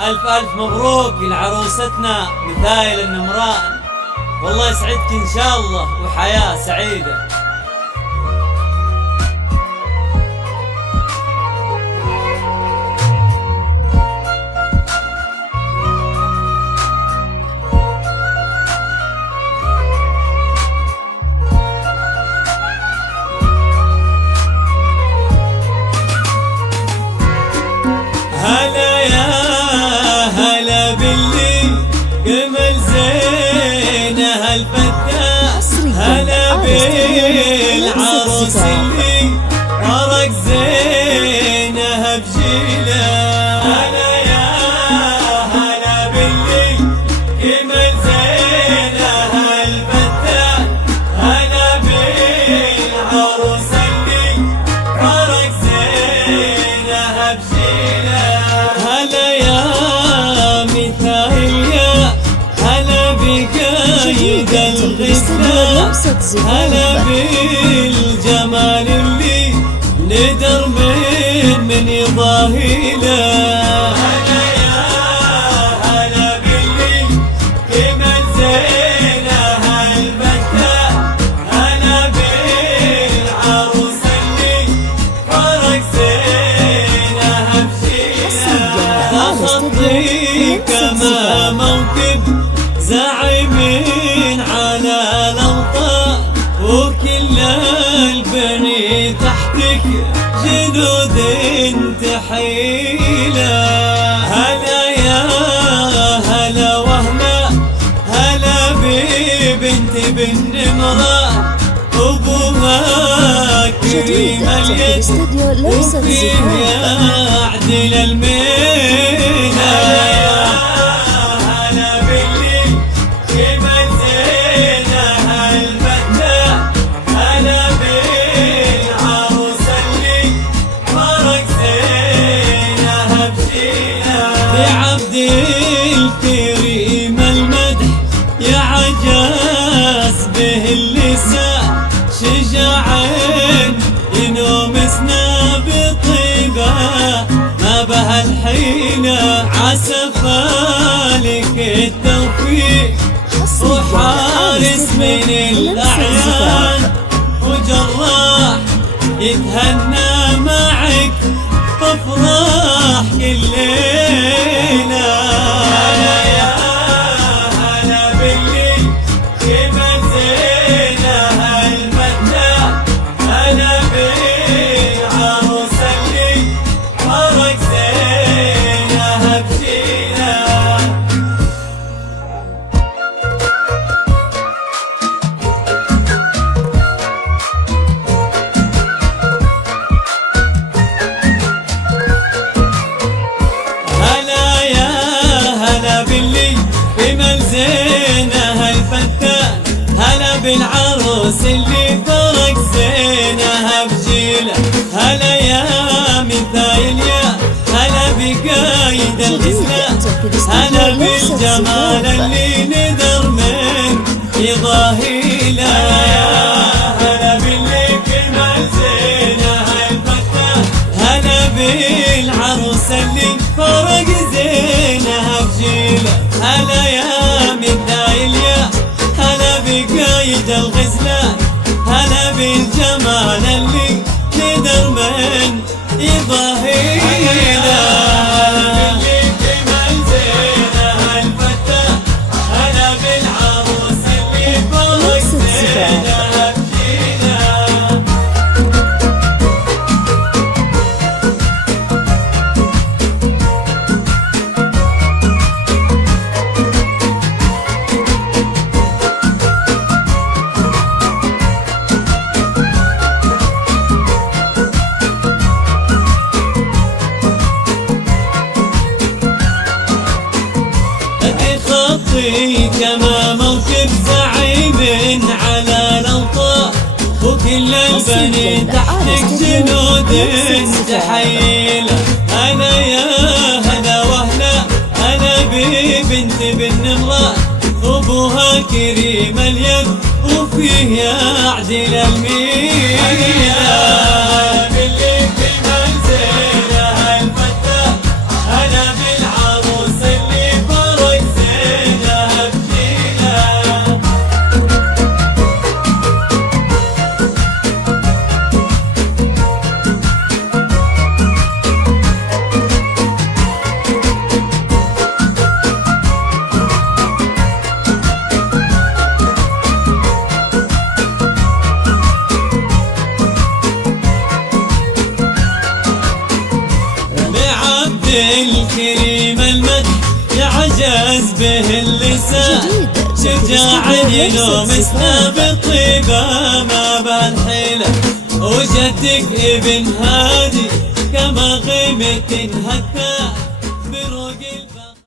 ألف ألف مبروك لعروستنا مثايل النمران، والله يسعدك إن شاء الله وحياة سعيدة. هلا يا هلا باللي جمل زينه هالفتاة، هلا بالعروس اللي ورق زينه بجيله. هلا يا هلا باللي جمل زينه هالفتاة، هلا بالعروس اللي ورق زينه بجيله. هلا يا مثايل يا هلا بقايد الغزلان، هلا بالجمال اللي ندر من يضاهيله. هلا يا هلا باللي جمل زينه هالفتاة، هلا بالعروس اللي فرق زينه بجيله. خطيك ما موكب زعيمين على الأوطان، وكل البني تحتك جنود تحيله. هلا يا هلا وهلا هلا ببنت بالنمران، أبوها كريم اليد وفيه يعدل الميله. هلا باللي جمل زينه هالفتاة، هلا بالعروس اللي فرق زينه بجيله. بعبد الكريم المدح يا عجاز به اللسان، شجاعين ينومسنا بطيبه ما بها الحيله. عسفالك التوفيق وحارس من الأعيان، وجراح يتهنى معك بافراح كل ليلة. هلا يا هلا باللي جمل زينه هالفتاة، هلا بالعروس اللي فرق زينه بجيله. هلا يا هلا باللي جمل زينه هالفتاة، هلا بالعروس اللي فرق زينه بجيله. هلا يا مثايل يا هلا بقايد الغزلان، هلا بالجمال اللي ندر من يضاهيله. هلا باللي جمل زينه هالفتاة، هلا بالعروس اللي فرق زينه بجيله. هلا يا مثايل يا هلا بقايد الغزلان، هلا بالجمال اللي ندر من يضاهيله. باللي جمل زينه هالفتاة، هلا بالعروس اللي فرق زينه بجيله. كما موكب زعيم على الأوطان، وكل البني تحتك جنود تحيله. هلا يا هلا وهلا هلا ببنت بالنمران، أبوها كريم اليد وفيه يعدل الميله. باللي جمل زينه هالفتاة، هلا بالعروس الكريم المدح يعجز به اللسان، شجاع لو مسنا بالطيبة ما بالحيلة، وجدك ابن هادي كما غيمة هكا